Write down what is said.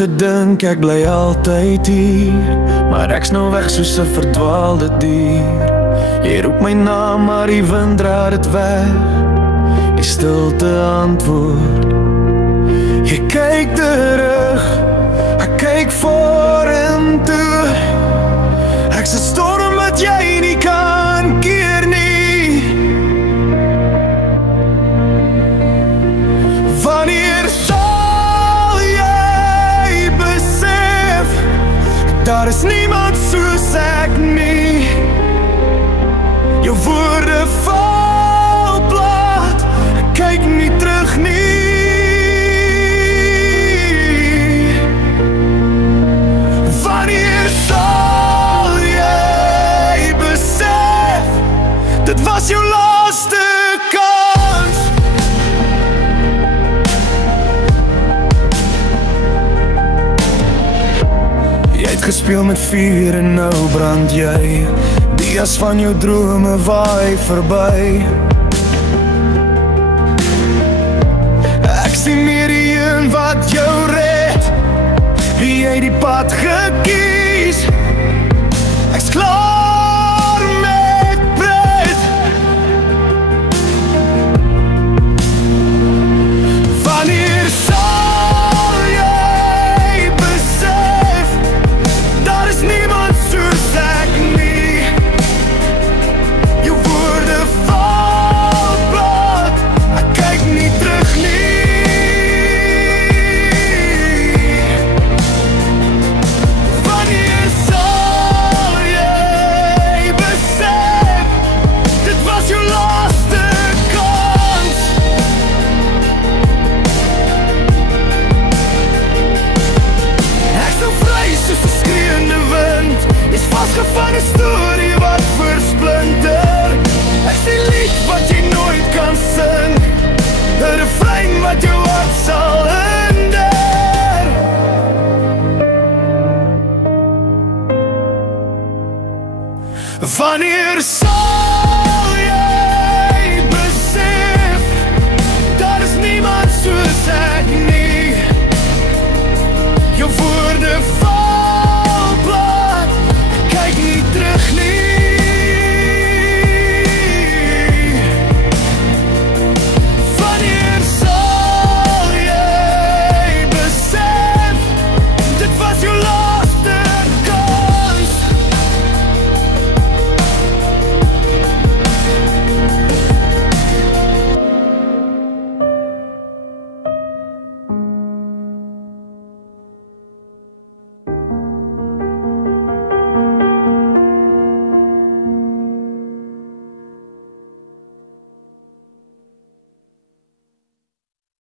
gedink ek bly altyd hier, maar ek's nou weg soos 'n verdwaalde dier. Jy roep my naam, maar die wind dra dit weg. Die stilte antwoord. Jy kyk terug, ek kyk vorentoe. Ek's 'n storm wat jy nie kan keer nie. Wanneer sal jy besef, daar is niemand soos ek nie. Jou woorde val plat, ek kyk nie terug nie. Wanneer sal jy besef, dit was jou laaste kans. Jy het gespeel met vuur en nou brand jy. Die as van jou drome waai verby. Ek sien meer die een wat jou red. Jy het die pad gekies. Ek's klaar met pret. Wanneer sal jy besef, daar is niemand soos ek nie. Jou woorde val plat, ek kyk nie terug nie. Wanneer sal jy besef, dit was jou laaste kans. Ek sou vry soos 'n skreeuende wind. Jy's vasgevang 'n storie wat versplinter. Ek sê lied wat jy nooit kan sing, 'n refrein wat jou hart sal hinder. Wanneer sal